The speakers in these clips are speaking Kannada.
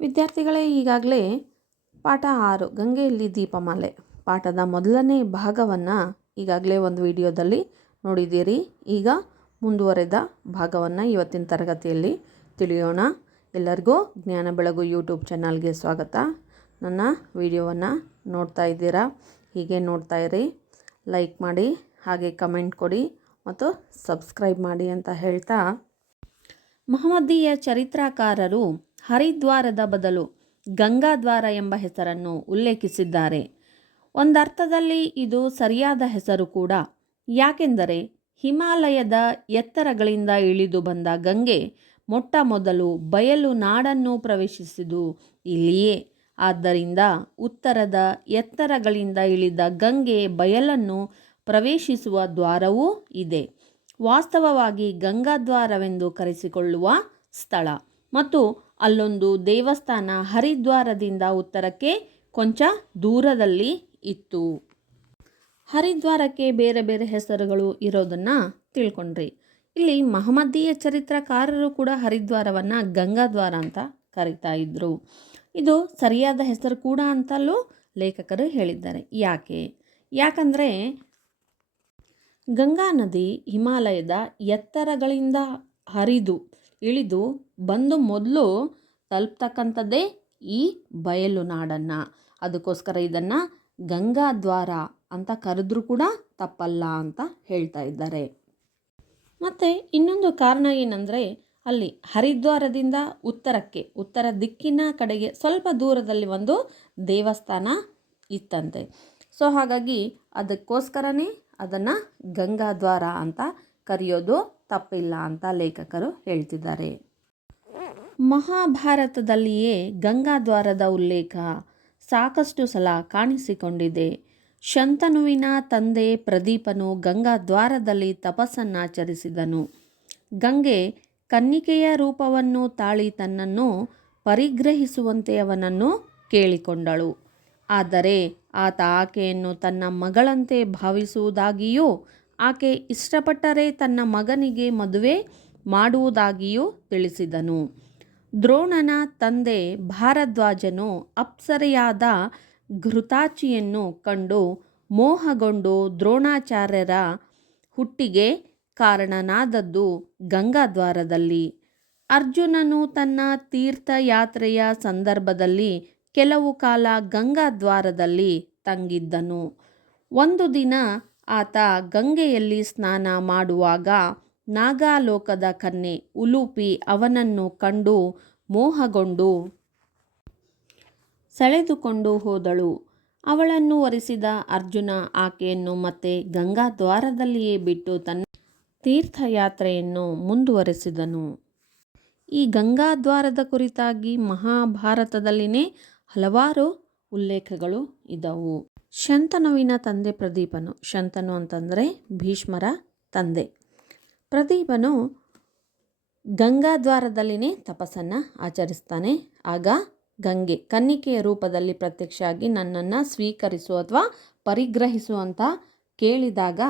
ವಿದ್ಯಾರ್ಥಿಗಳೇ, ಈಗಾಗಲೇ ಪಾಠ 6 ಗಂಗೆಯಲ್ಲಿ ದೀಪಮಾಲೆ ಪಾಠದ ಮೊದಲನೇ ಭಾಗವನ್ನು ಈಗಾಗಲೇ ಒಂದು ವಿಡಿಯೋದಲ್ಲಿ ನೋಡಿದ್ದೀರಿ. ಈಗ ಮುಂದುವರೆದ ಭಾಗವನ್ನು ಇವತ್ತಿನ ತರಗತಿಯಲ್ಲಿ ತಿಳಿಯೋಣ. ಎಲ್ಲರಿಗೂ ಜ್ಞಾನ ಬೆಳಗು ಯೂಟ್ಯೂಬ್ ಚಾನಲ್ಗೆ ಸ್ವಾಗತ. ನನ್ನ ವಿಡಿಯೋವನ್ನು ನೋಡ್ತಾ ಇದ್ದೀರಾ, ಹೀಗೆ ನೋಡ್ತಾ ಇರಿ, ಲೈಕ್ ಮಾಡಿ, ಹಾಗೆ ಕಮೆಂಟ್ ಕೊಡಿ ಮತ್ತು ಸಬ್ಸ್ಕ್ರೈಬ್ ಮಾಡಿ ಅಂತ ಹೇಳ್ತಾ, ಮಹಮ್ಮದೀಯ ಚರಿತ್ರಕಾರರು ಹರಿದ್ವಾರದ ಬದಲು ಗಂಗಾದ್ವಾರ ಎಂಬ ಹೆಸರನ್ನು ಉಲ್ಲೇಖಿಸಿದ್ದಾರೆ. ಒಂದರ್ಥದಲ್ಲಿ ಇದು ಸರಿಯಾದ ಹೆಸರು ಕೂಡ. ಯಾಕೆಂದರೆ ಹಿಮಾಲಯದ ಎತ್ತರಗಳಿಂದ ಇಳಿದು ಬಂದ ಗಂಗೆ ಮೊಟ್ಟ ಮೊದಲು ಬಯಲು ನಾಡನ್ನು ಪ್ರವೇಶಿಸಿದು ಇಲ್ಲಿಯೇ. ಆದ್ದರಿಂದ ಉತ್ತರದ ಎತ್ತರಗಳಿಂದ ಇಳಿದ ಗಂಗೆ ಬಯಲನ್ನು ಪ್ರವೇಶಿಸುವ ದ್ವಾರವೂ ಇದೆ. ವಾಸ್ತವವಾಗಿ ಗಂಗಾದ್ವಾರವೆಂದು ಕರೆಸಿಕೊಳ್ಳುವ ಸ್ಥಳ ಮತ್ತು ಅಲ್ಲೊಂದು ದೇವಸ್ಥಾನ ಹರಿದ್ವಾರದಿಂದ ಉತ್ತರಕ್ಕೆ ಕೊಂಚ ದೂರದಲ್ಲಿ ಇತ್ತು. ಹರಿದ್ವಾರಕ್ಕೆ ಬೇರೆ ಬೇರೆ ಹೆಸರುಗಳು ಇರೋದನ್ನು ತಿಳ್ಕೊಂಡ್ರಿ. ಇಲ್ಲಿ ಮಹಮ್ಮದೀಯ ಚರಿತ್ರಕಾರರು ಕೂಡ ಹರಿದ್ವಾರವನ್ನು ಗಂಗಾದ್ವಾರ ಅಂತ ಕರಿತಾ ಇದ್ರು. ಇದು ಸರಿಯಾದ ಹೆಸರು ಕೂಡ ಅಂತಲೂ ಲೇಖಕರು ಹೇಳಿದ್ದಾರೆ. ಯಾಕಂದರೆ ಗಂಗಾ ನದಿ ಹಿಮಾಲಯದ ಎತ್ತರಗಳಿಂದ ಇಳಿದು ಬಂದು ಮೊದಲು ತಲುಪ್ತಕ್ಕಂಥದ್ದೇ ಈ ಬಯಲು ನಾಡನ್ನು. ಅದಕ್ಕೋಸ್ಕರ ಇದನ್ನು ಗಂಗಾದ್ವಾರ ಅಂತ ಕರೆದ್ರೂ ಕೂಡ ತಪ್ಪಲ್ಲ ಅಂತ ಹೇಳ್ತಾ ಇದ್ದಾರೆ. ಮತ್ತು ಇನ್ನೊಂದು ಕಾರಣ ಏನಂದರೆ, ಅಲ್ಲಿ ಹರಿದ್ವಾರದಿಂದ ಉತ್ತರ ದಿಕ್ಕಿನ ಕಡೆಗೆ ಸ್ವಲ್ಪ ದೂರದಲ್ಲಿ ಒಂದು ದೇವಸ್ಥಾನ ಇತ್ತಂತೆ. ಸೊ ಹಾಗಾಗಿ ಅದಕ್ಕೋಸ್ಕರನೇ ಅದನ್ನು ಗಂಗಾದ್ವಾರ ಅಂತ ಕರೆಯೋದು ತಪ್ಪಿಲ್ಲ ಅಂತ ಲೇಖಕರು ಹೇಳ್ತಿದ್ದಾರೆ. ಮಹಾಭಾರತದಲ್ಲಿಯೇ ಗಂಗಾದ್ವಾರದ ಉಲ್ಲೇಖ ಸಾಕಷ್ಟು ಸಲ ಕಾಣಿಸಿಕೊಂಡಿದೆ. ಶಂತನುವಿನ ತಂದೆ ಪ್ರದೀಪನು ಗಂಗಾದ್ವಾರದಲ್ಲಿ ತಪಸ್ಸನ್ನಾಚರಿಸಿದನು. ಗಂಗೆ ಕನ್ನಿಕೆಯ ರೂಪವನ್ನು ತಾಳಿ ತನ್ನನ್ನು ಪರಿಗ್ರಹಿಸುವಂತೆ ಅವನನ್ನು ಕೇಳಿಕೊಂಡಳು. ಆದರೆ ಆತ ಆಕೆಯನ್ನು ತನ್ನ ಮಗಳಂತೆ ಭಾವಿಸುವುದಾಗಿಯೂ ಆಕೆ ಇಷ್ಟಪಟ್ಟರೆ ತನ್ನ ಮಗನಿಗೆ ಮದುವೆ ಮಾಡುವುದಾಗಿಯೂ ತಿಳಿಸಿದನು. ದ್ರೋಣನ ತಂದೆ ಭಾರದ್ವಾಜನು ಅಪ್ಸರೆಯಾದ ಘೃತಾಚಿಯನ್ನು ಕಂಡು ಮೋಹಗೊಂಡು ದ್ರೋಣಾಚಾರ್ಯರ ಹುಟ್ಟಿಗೆ ಕಾರಣನಾದದ್ದು ಗಂಗಾದ್ವಾರದಲ್ಲಿ. ಅರ್ಜುನನು ತನ್ನ ತೀರ್ಥಯಾತ್ರೆಯ ಸಂದರ್ಭದಲ್ಲಿ ಕೆಲವು ಕಾಲ ಗಂಗಾದ್ವಾರದಲ್ಲಿ ತಂಗಿದ್ದನು. ಒಂದು ದಿನ ಆತ ಗಂಗೆಯಲ್ಲಿ ಸ್ನಾನ ಮಾಡುವಾಗ ನಾಗಾಲೋಕದ ಕನ್ಯೆ ಉಲೂಪಿ ಅವನನ್ನು ಕಂಡು ಮೋಹಗೊಂಡು ಸೆಳೆದುಕೊಂಡು ಹೋದಳು. ಅವಳನ್ನು ವರಿಸಿದ ಅರ್ಜುನ ಆಕೆಯನ್ನು ಮತ್ತೆ ಗಂಗಾದ್ವಾರದಲ್ಲಿಯೇ ಬಿಟ್ಟು ತನ್ನ ತೀರ್ಥಯಾತ್ರೆಯನ್ನು ಮುಂದುವರೆಸಿದನು. ಈ ಗಂಗಾದ್ವಾರದ ಕುರಿತಾಗಿ ಮಹಾಭಾರತದಲ್ಲಿನೇ ಹಲವಾರು ಉಲ್ಲೇಖಗಳು ಇದ್ದವು. ಶಂತನುವಿನ ತಂದೆ ಪ್ರದೀಪನು, ಶಂತನು ಅಂತಂದರೆ ಭೀಷ್ಮರ ತಂದೆ, ಪ್ರದೀಪನು ಗಂಗಾದ್ವಾರದಲ್ಲಿನೇ ತಪಸ್ಸನ್ನು ಆಚರಿಸ್ತಾನೆ. ಆಗ ಗಂಗೆ ಕನ್ನಿಕೆಯ ರೂಪದಲ್ಲಿ ಪ್ರತ್ಯಕ್ಷ ಆಗಿ ನನ್ನನ್ನು ಸ್ವೀಕರಿಸು ಅಥವಾ ಪರಿಗ್ರಹಿಸು ಅಂತ ಕೇಳಿದಾಗ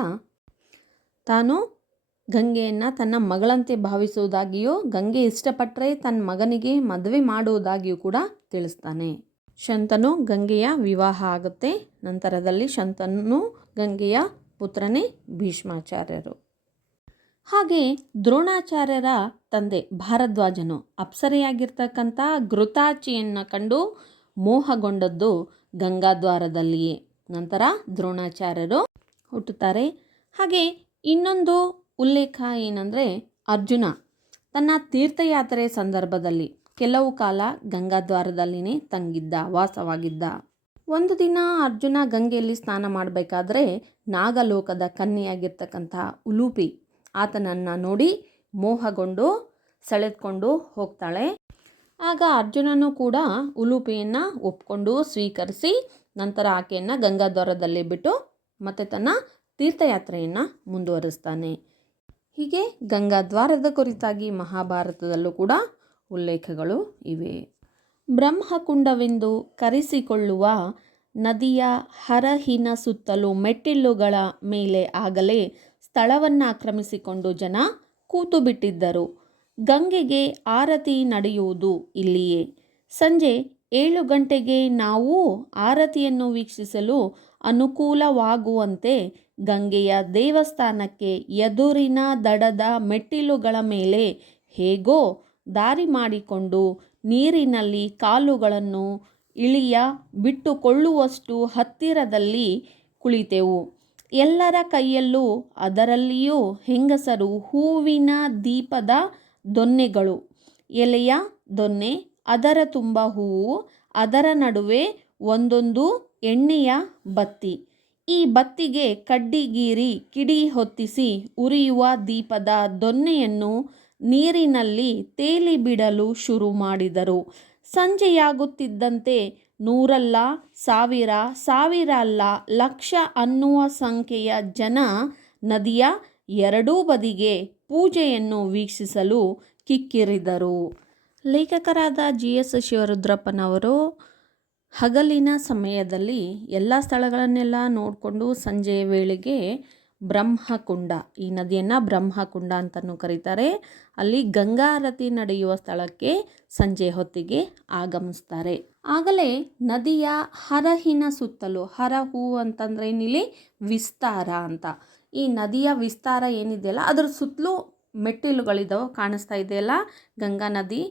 ತಾನು ಗಂಗೆಯನ್ನು ತನ್ನ ಮಗಳಂತೆ ಭಾವಿಸುವುದಾಗಿಯೂ ಗಂಗೆ ಇಷ್ಟಪಟ್ಟರೆ ತನ್ನ ಮಗನಿಗೆ ಮದುವೆ ಮಾಡುವುದಾಗಿಯೂ ಕೂಡ ತಿಳಿಸ್ತಾನೆ. ಶಂತನು ಗಂಗೆಯ ವಿವಾಹ ಆಗುತ್ತೆ. ನಂತರದಲ್ಲಿ ಶಂತನು ಗಂಗೆಯ ಪುತ್ರನೇ ಭೀಷ್ಮಾಚಾರ್ಯರು. ಹಾಗೆ ದ್ರೋಣಾಚಾರ್ಯರ ತಂದೆ ಭಾರದ್ವಾಜನು ಅಪ್ಸರೆಯಾಗಿರ್ತಕ್ಕಂಥ ಘೃತಾಚಿಯನ್ನು ಕಂಡು ಮೋಹಗೊಂಡದ್ದು ಗಂಗಾದ್ವಾರದಲ್ಲಿಯೇ. ನಂತರ ದ್ರೋಣಾಚಾರ್ಯರು ಹುಟ್ಟುತ್ತಾರೆ. ಹಾಗೆ ಇನ್ನೊಂದು ಉಲ್ಲೇಖ ಏನಂದರೆ, ಅರ್ಜುನ ತನ್ನ ತೀರ್ಥಯಾತ್ರೆ ಸಂದರ್ಭದಲ್ಲಿ ಕೆಲವು ಕಾಲ ಗಂಗಾದ್ವಾರದಲ್ಲಿನೇ ವಾಸವಾಗಿದ್ದ. ಒಂದು ದಿನ ಅರ್ಜುನ ಗಂಗೆಯಲ್ಲಿ ಸ್ನಾನ ಮಾಡಬೇಕಾದ್ರೆ ನಾಗಲೋಕದ ಕನ್ಯೆಯಾಗಿರ್ತಕ್ಕಂಥ ಉಲೂಪಿ ಆತನನ್ನು ನೋಡಿ ಮೋಹಗೊಂಡು ಸೆಳೆದುಕೊಂಡು ಹೋಗ್ತಾಳೆ. ಆಗ ಅರ್ಜುನನು ಕೂಡ ಉಲೂಪಿಯನ್ನು ಒಪ್ಕೊಂಡು ಸ್ವೀಕರಿಸಿ ನಂತರ ಆಕೆಯನ್ನು ಗಂಗಾದ್ವಾರದಲ್ಲಿ ಬಿಟ್ಟು ಮತ್ತೆ ತನ್ನ ತೀರ್ಥಯಾತ್ರೆಯನ್ನು ಮುಂದುವರಿಸ್ತಾನೆ. ಹೀಗೆ ಗಂಗಾದ್ವಾರದ ಕುರಿತಾಗಿ ಮಹಾಭಾರತದಲ್ಲೂ ಕೂಡ ಉಲ್ಲೇಖಗಳು ಇವೆ. ಬ್ರಹ್ಮಕುಂಡವೆಂದು ಕರೆಸಿಕೊಳ್ಳುವ ನದಿಯ ಹರಹಿನ ಸುತ್ತಲೂ ಮೆಟ್ಟಿಲುಗಳ ಮೇಲೆ ಆಗಲೇ ಸ್ಥಳವನ್ನು ಆಕ್ರಮಿಸಿಕೊಂಡು ಜನ ಕೂತು ಬಿಟ್ಟಿದ್ದರು. ಗಂಗೆಗೆ ಆರತಿ ನಡೆಯುವುದು ಇಲ್ಲಿಯೇ. ಸಂಜೆ 7 ಗಂಟೆಗೆ ನಾವು ಆರತಿಯನ್ನು ವೀಕ್ಷಿಸಲು ಅನುಕೂಲವಾಗುವಂತೆ ಗಂಗೆಯ ದೇವಸ್ಥಾನಕ್ಕೆ ಎದುರಿನ ದಡದ ಮೆಟ್ಟಿಲುಗಳ ಮೇಲೆ ಹೇಗೋ ದಾರಿ ಮಾಡಿಕೊಂಡು ನೀರಿನಲ್ಲಿ ಕಾಲುಗಳನ್ನು ಇಳಿಯ ಬಿಟ್ಟುಕೊಳ್ಳುವಷ್ಟು ಹತ್ತಿರದಲ್ಲಿ ಕುಳಿತೆವು. ಎಲ್ಲರ ಕೈಯಲ್ಲೂ, ಅದರಲ್ಲಿಯೂ ಹೆಂಗಸರು, ಹೂವಿನ ದೀಪದ ದೊನ್ನೆಗಳು. ಎಲೆಯ ದೊನ್ನೆ, ಅದರ ತುಂಬ ಹೂವು, ಅದರ ನಡುವೆ ಒಂದೊಂದು ಎಣ್ಣೆಯ ಬತ್ತಿ. ಈ ಬತ್ತಿಗೆ ಕಡ್ಡಿಗೀರಿ ಕಿಡಿ ಹೊತ್ತಿಸಿ ಉರಿಯುವ ದೀಪದ ದೊನ್ನೆಯನ್ನು ನೀರಿನಲ್ಲಿ ತೇಲಿ ಬಿಡಲು ಶುರು ಮಾಡಿದರು. ಸಂಜೆಯಾಗುತ್ತಿದ್ದಂತೆ ನೂರಲ್ಲ, ಸಾವಿರ, ಸಾವಿರ ಅಲ್ಲ, ಲಕ್ಷ ಅನ್ನುವ ಸಂಖ್ಯೆಯ ಜನ ನದಿಯ ಎರಡೂ ಬದಿಗೆ ಪೂಜೆಯನ್ನು ವೀಕ್ಷಿಸಲು ಕಿಕ್ಕಿರಿದರು. ಲೇಖಕರಾದ GS ಶಿವರುದ್ರಪ್ಪನವರು ಹಗಲಿನ ಸಮಯದಲ್ಲಿ ಎಲ್ಲ ಸ್ಥಳಗಳನ್ನೆಲ್ಲ ನೋಡಿಕೊಂಡು ಸಂಜೆಯ ವೇಳೆಗೆ ಬ್ರಹ್ಮಕುಂಡ, ಈ ನದಿಯನ್ನು ಬ್ರಹ್ಮಕುಂಡ ಅಂತಲೂ ಕರೀತಾರೆ, ಅಲ್ಲಿ ಗಂಗಾ ಆರತಿ ನಡೆಯುವ ಸ್ಥಳಕ್ಕೆ ಸಂಜೆ ಹೊತ್ತಿಗೆ ಆಗಮಿಸ್ತಾರೆ. ಆಗಲೇ ನದಿಯ ಹರಹಿನ ಸುತ್ತಲೂ, ಹರಹು ಅಂತಂದರೆ ಏನಿಲ್ಲಿ ವಿಸ್ತಾರ ಅಂತ, ಈ ನದಿಯ ವಿಸ್ತಾರ ಏನಿದೆಯಲ್ಲ ಅದರ ಸುತ್ತಲೂ ಮೆಟ್ಟಿಲುಗಳಿದ್ದಾವೆ, ಕಾಣಿಸ್ತಾ ಇದೆಯಲ್ಲ ಗಂಗಾ ನದಿ,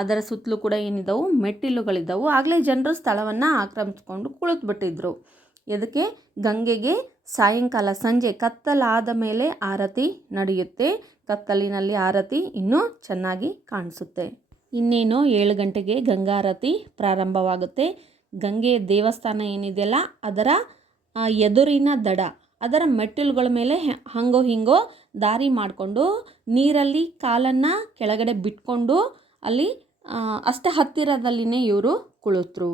ಅದರ ಸುತ್ತಲೂ ಕೂಡ ಏನಿದ್ದಾವೆ ಮೆಟ್ಟಿಲುಗಳಿದ್ದಾವೆ. ಆಗಲೇ ಜನರು ಸ್ಥಳವನ್ನು ಆಕ್ರಮಿಸ್ಕೊಂಡು ಕುಳಿತುಬಿಟ್ಟಿದ್ರು. ಇದಕ್ಕೆ ಗಂಗೆಗೆ ಸಾಯಂಕಾಲ ಸಂಜೆ ಕತ್ತಲಾದ ಮೇಲೆ ಆರತಿ ನಡೆಯುತ್ತೆ. ಕತ್ತಲಿನಲ್ಲಿ ಆರತಿ ಇನ್ನೂ ಚೆನ್ನಾಗಿ ಕಾಣಿಸುತ್ತೆ. ಇನ್ನೇನು 7 ಗಂಟೆಗೆ ಗಂಗಾ ಆರತಿ ಪ್ರಾರಂಭವಾಗುತ್ತೆ. ಗಂಗೆ ದೇವಸ್ಥಾನ ಏನಿದೆಯಲ್ಲ ಅದರ ಎದುರಿನ ದಡ, ಅದರ ಮೆಟ್ಟಿಲುಗಳ ಮೇಲೆ ಹಂಗೋ ಹಿಂಗೋ ದಾರಿ ಮಾಡಿಕೊಂಡು ನೀರಲ್ಲಿ ಕಾಲನ್ನು ಕೆಳಗಡೆ ಬಿಟ್ಕೊಂಡು ಅಲ್ಲಿ ಅಷ್ಟೇ ಹತ್ತಿರದಲ್ಲಿನೇ ಇವರು ಕುಳಿತರು.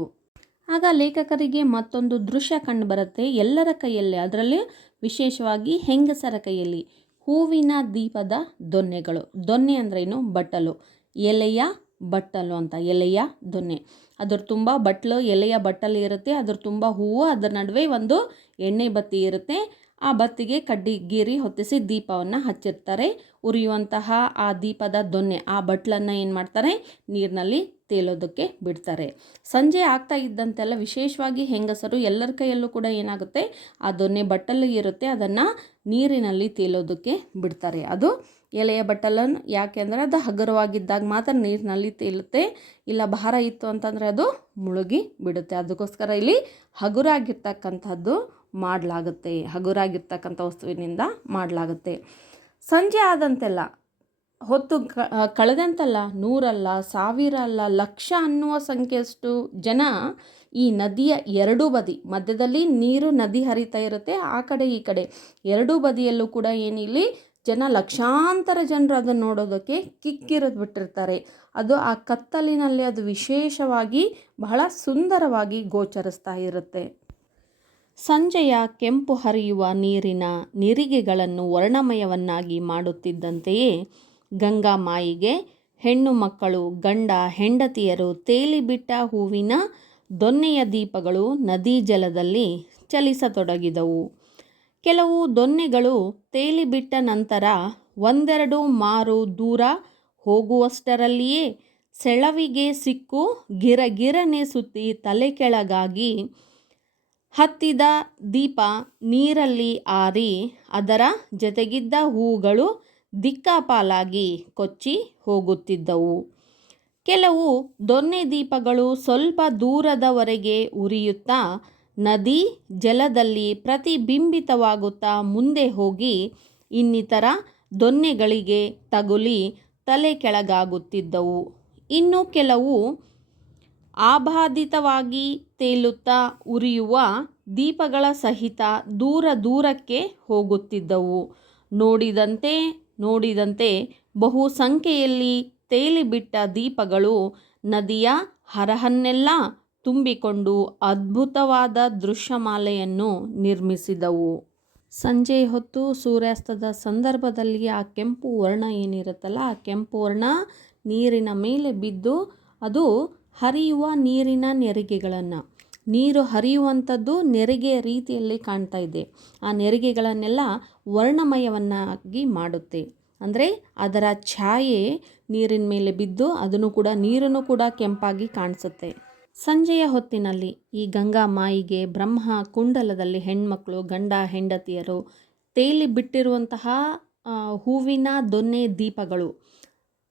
ಆಗ ಲೇಖಕರಿಗೆ ಮತ್ತೊಂದು ದೃಶ್ಯ ಕಂಡು ಬರುತ್ತೆ. ಎಲ್ಲರ ಕೈಯಲ್ಲಿ, ಅದರಲ್ಲಿ ವಿಶೇಷವಾಗಿ ಹೆಂಗಸರ ಕೈಯಲ್ಲಿ ಹೂವಿನ ದೀಪದ ದೊನ್ನೆಗಳು. ದೊನ್ನೆ ಅಂದ್ರೇನು? ಬಟ್ಟಲು, ಎಲೆಯ ಬಟ್ಟಲು ಅಂತ, ಎಲೆಯ ದೊನ್ನೆ. ಅದ್ರ ತುಂಬ ಬಟ್ಟಲು, ಎಲೆಯ ಬಟ್ಟಲು ಇರುತ್ತೆ, ಅದ್ರ ತುಂಬ ಹೂವು, ಅದರ ನಡುವೆ ಒಂದು ಎಣ್ಣೆ ಬತ್ತಿ ಇರುತ್ತೆ. ಆ ಬತ್ತಿಗೆ ಕಡ್ಡಿಗೀರಿ ಹೊತ್ತಿಸಿ ದೀಪವನ್ನು ಹಚ್ಚಿರ್ತಾರೆ. ಉರಿಯುವಂತಹ ಆ ದೀಪದ ದೊನ್ನೆ, ಆ ಬಟ್ಲನ್ನು ಏನು ಮಾಡ್ತಾರೆ, ನೀರಿನಲ್ಲಿ ತೇಲೋದಕ್ಕೆ ಬಿಡ್ತಾರೆ. ಸಂಜೆ ಆಗ್ತಾ ಇದ್ದಂತೆಲ್ಲ ವಿಶೇಷವಾಗಿ ಹೆಂಗಸರು ಎಲ್ಲರ ಕೈಯಲ್ಲೂ ಕೂಡ ಏನಾಗುತ್ತೆ, ಆ ದೊನ್ನೆ ಬಟ್ಟಲು ಇರುತ್ತೆ, ಅದನ್ನು ನೀರಿನಲ್ಲಿ ತೇಲೋದಕ್ಕೆ ಬಿಡ್ತಾರೆ. ಅದು ಎಲೆಯ ಬಟ್ಟಲನ್ನು ಯಾಕೆ ಅಂದರೆ ಅದು ಹಗುರವಾಗಿದ್ದಾಗ ಮಾತ್ರ ನೀರಿನಲ್ಲಿ ತೇಲುತ್ತೆ, ಇಲ್ಲ ಭಾರ ಇತ್ತು ಅಂತಂದರೆ ಅದು ಮುಳುಗಿ ಬಿಡುತ್ತೆ. ಅದಕ್ಕೋಸ್ಕರ ಇಲ್ಲಿ ಹಗುರಾಗಿರ್ತಕ್ಕಂಥದ್ದು ಮಾಡಲಾಗುತ್ತೆ, ಹಗುರಾಗಿರ್ತಕ್ಕಂಥ ವಸ್ತುವಿನಿಂದ ಮಾಡಲಾಗುತ್ತೆ. ಸಂಜೆ ಆದಂತೆಲ್ಲ, ಹೊತ್ತು ಕಳೆದಂತೆಲ್ಲ ನೂರಲ್ಲ, ಸಾವಿರ ಅಲ್ಲ, ಲಕ್ಷ ಅನ್ನುವ ಸಂಖ್ಯೆಯಷ್ಟು ಜನ ಈ ನದಿಯ ಎರಡೂ ಬದಿ, ಮಧ್ಯದಲ್ಲಿ ನೀರು ನದಿ ಹರಿತಾ ಇರುತ್ತೆ, ಆ ಕಡೆ ಈ ಕಡೆ ಎರಡೂ ಬದಿಯಲ್ಲೂ ಕೂಡ ಏನಿಲ್ಲಿ ಜನ, ಲಕ್ಷಾಂತರ ಜನರು ಅದನ್ನು ನೋಡೋದಕ್ಕೆ ಕಿಕ್ಕಿರಿದು ಬಿಟ್ಟಿರ್ತಾರೆ. ಅದು ಆ ಕತ್ತಲಿನಲ್ಲಿ ಅದು ವಿಶೇಷವಾಗಿ ಬಹಳ ಸುಂದರವಾಗಿ ಗೋಚರಿಸ್ತಾ ಇರುತ್ತೆ. ಸಂಜೆಯ ಕೆಂಪು ಹರಿಯುವ ನೀರಿನ ನಿರಿಗೆಗಳನ್ನು ವರ್ಣಮಯವನ್ನಾಗಿ ಮಾಡುತ್ತಿದ್ದಂತೆಯೇ ಗಂಗಾ ಮಾಯಿಗೆ ಹೆಣ್ಣು ಮಕ್ಕಳು, ಗಂಡ ಹೆಂಡತಿಯರು ತೇಲಿಬಿಟ್ಟ ಹೂವಿನ ದೊನ್ನೆಯ ದೀಪಗಳು ನದಿ ಜಲದಲ್ಲಿ ಚಲಿಸತೊಡಗಿದವು. ಕೆಲವು ದೊನ್ನೆಗಳು ತೇಲಿಬಿಟ್ಟ ನಂತರ ಒಂದೆರಡು ಮಾರು ದೂರ ಹೋಗುವಷ್ಟರಲ್ಲಿಯೇ ಸೆಳವಿಗೆ ಸಿಕ್ಕು ಗಿರಗಿರನೆ ಸುತ್ತಿ ತಲೆ ಕೆಳಗಾಗಿ ಹತ್ತಿದ ದೀಪ ನೀರಲ್ಲಿ ಆರಿ ಅದರ ಜೊತೆಗಿದ್ದ ಹೂಗಳು ದಿಕ್ಕಾಪಾಲಾಗಿ ಕೊಚ್ಚಿ ಹೋಗುತ್ತಿದ್ದವು. ಕೆಲವು ದೊನ್ನೆ ದೀಪಗಳು ಸ್ವಲ್ಪ ದೂರದವರೆಗೆ ಉರಿಯುತ್ತಾ ನದಿ ಜಲದಲ್ಲಿ ಪ್ರತಿಬಿಂಬಿತವಾಗುತ್ತಾ ಮುಂದೆ ಹೋಗಿ ಇನ್ನಿತರ ದೊನ್ನೆಗಳಿಗೆ ತಗುಲಿ ತಲೆ ಕೆಳಗಾಗುತ್ತಿದ್ದವು. ಇನ್ನು ಕೆಲವು ಆಬಾಧಿತವಾಗಿ ತೇಲುತ್ತಾ ಉರಿಯುವ ದೀಪಗಳ ಸಹಿತ ದೂರ ದೂರಕ್ಕೆ ಹೋಗುತ್ತಿದ್ದವು. ನೋಡಿದಂತೆ ಬಹು ಸಂಖ್ಯೆಯಲ್ಲಿ ತೇಲಿಬಿಟ್ಟ ದೀಪಗಳು ನದಿಯ ಹರಹನ್ನೆಲ್ಲ ತುಂಬಿಕೊಂಡು ಅದ್ಭುತವಾದ ದೃಶ್ಯಮಾಲೆಯನ್ನು ನಿರ್ಮಿಸಿದವು. ಸಂಜೆ ಹೊತ್ತು ಸೂರ್ಯಾಸ್ತದ ಸಂದರ್ಭದಲ್ಲಿ ಆ ಕೆಂಪು ವರ್ಣ ಏನಿರುತ್ತಲ್ಲ, ಆ ಕೆಂಪು ವರ್ಣ ನೀರಿನ ಮೇಲೆ ಬಿದ್ದು ಅದು ಹರಿಯುವ ನೀರಿನ ನೆರಿಗೆಗಳನ್ನು, ನೀರು ಹರಿಯುವಂಥದ್ದು ನೆರಿಗೆ ರೀತಿಯಲ್ಲಿ ಕಾಣ್ತಾ ಇದೆ. ಆ ನೆರಿಗೆಗಳನ್ನೆಲ್ಲ ವರ್ಣಮಯವನ್ನಾಗಿ ಮಾಡುತ್ತೆ. ಅಂದರೆ ಅದರ ಛಾಯೆ ನೀರಿನ ಮೇಲೆ ಬಿದ್ದು ಅದನ್ನು ಕೂಡ ನೀರನ್ನು ಕೂಡ ಕೆಂಪಾಗಿ ಕಾಣಿಸುತ್ತೆ. ಸಂಜೆಯ ಹೊತ್ತಿನಲ್ಲಿ ಈ ಗಂಗಾ ಮಾಯಿಗೆ ಬ್ರಹ್ಮ ಕುಂಡಲದಲ್ಲಿ ಹೆಣ್ಮಕ್ಳು ಗಂಡ ಹೆಂಡತಿಯರು ತೇಲಿ ಬಿಟ್ಟಿರುವಂತಹ ಹೂವಿನ ದೊನ್ನೆ ದೀಪಗಳು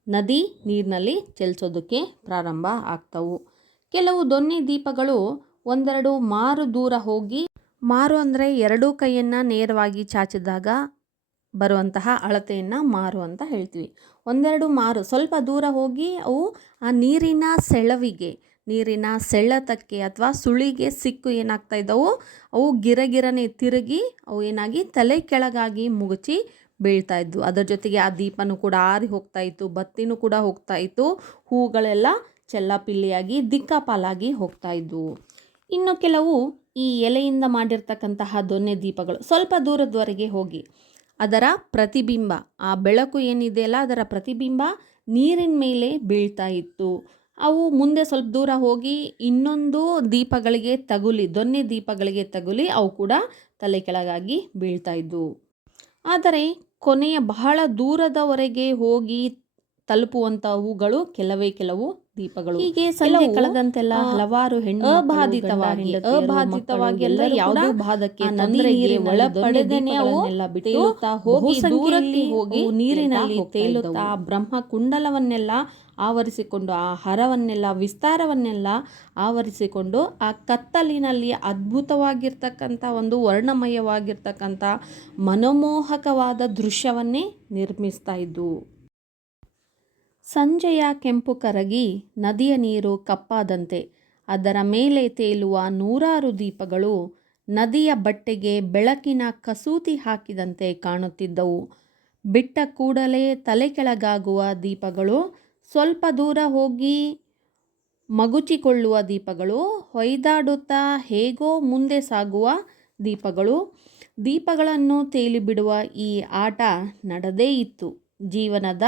ನದಿ ನೀರಿನಲ್ಲಿ ಚಲಿಸೋದಕ್ಕೆ ಪ್ರಾರಂಭ ಆಗ್ತವು. ಕೆಲವು ದೊನ್ನೆ ದೀಪಗಳು ಒಂದೆರಡು ಮಾರು ದೂರ ಹೋಗಿ, ಮಾರು ಅಂದರೆ ಎರಡೂ ಕೈಯನ್ನು ನೇರವಾಗಿ ಚಾಚಿದಾಗ ಬರುವಂತಹ ಅಳತೆಯನ್ನು ಮಾರು ಅಂತ ಹೇಳ್ತೀವಿ. ಒಂದೆರಡು ಮಾರು ಸ್ವಲ್ಪ ದೂರ ಹೋಗಿ ಅವು ಆ ನೀರಿನ ಸೆಳವಿಗೆ, ನೀರಿನ ಸೆಳೆತಕ್ಕೆ ಅಥವಾ ಸುಳಿಗೆ ಸಿಕ್ಕು ಏನಾಗ್ತಾ ಇದ್ದವು, ಅವು ಗಿರಗಿರನೆ ತಿರುಗಿ ಅವು ಏನಾಗಿ ತಲೆ ಕೆಳಗಾಗಿ ಮುಗುಚಿ ಬೀಳ್ತಾ ಇದ್ವು. ಅದರ ಜೊತೆಗೆ ಆ ದೀಪನೂ ಕೂಡ ಆರಿ ಹೋಗ್ತಾ ಇತ್ತು, ಬತ್ತಿನೂ ಕೂಡ ಹೋಗ್ತಾ ಇತ್ತು, ಹೂಗಳೆಲ್ಲ ಚೆಲ್ಲಾಪಿಲ್ಲಿಯಾಗಿ ದಿಕ್ಕಾಪಾಲಾಗಿ ಹೋಗ್ತಾ ಇದ್ವು. ಇನ್ನು ಕೆಲವು ಈ ಎಲೆಯಿಂದ ಮಾಡಿರ್ತಕ್ಕಂತಹ ದೊನ್ನೆ ದೀಪಗಳು ಸ್ವಲ್ಪ ದೂರದವರೆಗೆ ಹೋಗಿ ಅದರ ಪ್ರತಿಬಿಂಬ, ಆ ಬೆಳಕು ಏನಿದೆಯಲ್ಲ ಅದರ ಪ್ರತಿಬಿಂಬ ನೀರಿನ ಮೇಲೆ ಬೀಳ್ತಾ ಇತ್ತು. ಅವು ಮುಂದೆ ಸ್ವಲ್ಪ ದೂರ ಹೋಗಿ ಇನ್ನೊಂದು ದೀಪಗಳಿಗೆ ತಗುಲಿ, ದೊನ್ನೆ ದೀಪಗಳಿಗೆ ತಗುಲಿ ಅವು ಕೂಡ ತಲೆ ಕೆಳಗಾಗಿ ಬೀಳ್ತಾ ಇದ್ವು. ಆದರೆ ಕೊನೆಯ ಬಹಳ ದೂರದವರೆಗೆ ಹೋಗಿ ತಲುಪುವಂಥ ಹೂಗಳು ಕೆಲವು ದೀಪಗಳು. ಹೀಗೆ ಸಂಜೆ ಕಳೆದಂತೆಲ್ಲ ಹಲವಾರು ಹೆಣ್ಣು ಅಬಾಧಿತವಾಗಿ ಎಲ್ಲ ಯಾವುದೋ ಬಾಧಕ್ಕೆ ತೊಂದರೆಗೆ ಒಳಪಡದೇನೆ ಅವನ್ನೆಲ್ಲ ಬಿಟ್ಟು ಹೋಗಿ ದೂರಕ್ಕೆ ಹೋಗಿ ನೀರಿನಲ್ಲಿ ತೇಲುತ್ತಾ ಬ್ರಹ್ಮ ಕುಂಡಲವನ್ನೆಲ್ಲ ಆವರಿಸಿಕೊಂಡು, ಆ ಹರವನ್ನೆಲ್ಲ ವಿಸ್ತಾರವನ್ನೆಲ್ಲ ಆವರಿಸಿಕೊಂಡು ಆ ಕತ್ತಲಿನಲ್ಲಿ ಅದ್ಭುತವಾಗಿರ್ತಕ್ಕಂಥ ಒಂದು ವರ್ಣಮಯವಾಗಿರ್ತಕ್ಕಂಥ ಮನಮೋಹಕವಾದ ದೃಶ್ಯವನ್ನೇ ನಿರ್ಮಿಸ್ತಾ ಇದ್ವು. ಸಂಜೆಯ ಕೆಂಪು ಕರಗಿ ನದಿಯ ನೀರು ಕಪ್ಪಾದಂತೆ ಅದರ ಮೇಲೆ ತೇಲುವ ನೂರಾರು ದೀಪಗಳು ನದಿಯ ಬಟ್ಟೆಗೆ ಬೆಳಕಿನ ಕಸೂತಿ ಹಾಕಿದಂತೆ ಕಾಣುತ್ತಿದ್ದವು. ಬಿಟ್ಟ ಕೂಡಲೇ ತಲೆ ಕೆಳಗಾಗುವ ದೀಪಗಳು, ಸ್ವಲ್ಪ ದೂರ ಹೋಗಿ ಮಗುಚಿಕೊಳ್ಳುವ ದೀಪಗಳು, ಹೊಯ್ದಾಡುತ್ತಾ ಹೇಗೋ ಮುಂದೆ ಸಾಗುವ ದೀಪಗಳು. ದೀಪಗಳನ್ನು ತೇಲಿಬಿಡುವ ಈ ಆಟ ನಡೆದೇ ಇತ್ತು. ಜೀವನದ